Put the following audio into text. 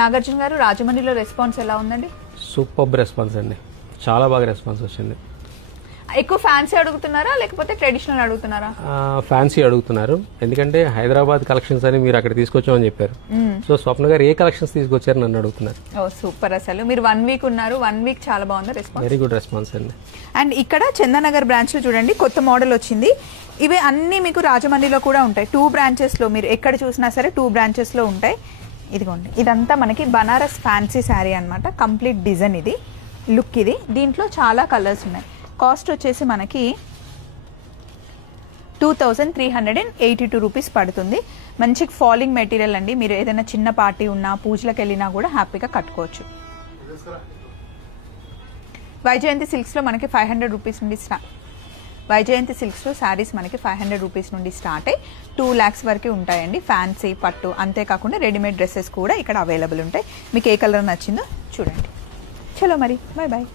నాగార్జున గారు, రాజమండ్రిలో రెస్పాన్స్ ఎలా ఉందండి? సూపర్ రెస్పాన్స్ అండి, చాలా బాగా రెస్పాన్స్ వచ్చింది. ఎక్కువ ఫ్యాన్సీ అడుగుతున్నారా లేకపోతే ట్రెడిషనల్ అడుగుతున్నారా? ఫ్యాన్సీ అడుగుతున్నారు, ఎందుకంటే హైదరాబాద్ కలెక్షన్స్ అని మీరు అక్కడ తీసుకొచ్చామని చెప్పారు. సో స్వప్న గారు ఏ కలెక్షన్స్ తీసుకొచ్చారు నన్ను అడుగుతున్నారు. ఓ సూపర్. అసలు మీరు 1 వీక్ ఉన్నారు, 1 వీక్ చాలా బాగుంది రెస్పాన్స్. వెరీ గుడ్ రెస్పాన్స్ అండి. అండ్ ఇక్కడ చందానగర్ బ్రాంచ్ లో చూడండి కొత్త మోడల్ వచ్చింది. ఇవి అన్ని మీకు రాజమండ్రిలో కూడా ఉంటాయి. 2 బ్రాంచెస్ లో మీరు ఎక్కడ చూసినా సరే 2 బ్రాంచెస్ లో ఉంటాయి. ఇదిగోండి, ఇదంతా మనకి బనారస్ ఫ్యాన్సీ శారీ అనమాట. కంప్లీట్ డిజైన్ ఇది, లుక్ ఇది. దీంట్లో చాలా కలర్స్ ఉన్నాయి. కాస్ట్ వచ్చేసి మనకి 2382 రూపీస్ పడుతుంది. మంచి ఫాలింగ్ మెటీరియల్ అండి. మీరు ఏదైనా చిన్న పార్టీ ఉన్నా, పూజలకు వెళ్ళినా కూడా హ్యాపీగా కట్టుకోవచ్చు. వైజయంతి సిల్క్స్లో మనకి 500 రూపీస్ నుండి వైజయంతి సిల్క్స్లో శారీస్ మనకి 500 రూపీస్ నుండి స్టార్ట్ అయ్యి 2 lakhs వరకు ఉంటాయండి. ఫ్యాన్సీ, పట్టు, అంతేకాకుండా రెడీమేడ్ డ్రెస్సెస్ కూడా ఇక్కడ అవైలబుల్ ఉంటాయి. మీకు ఏ కలర్ నచ్చిందో చూడండి. చలో మరి, బాయ్ బాయ్.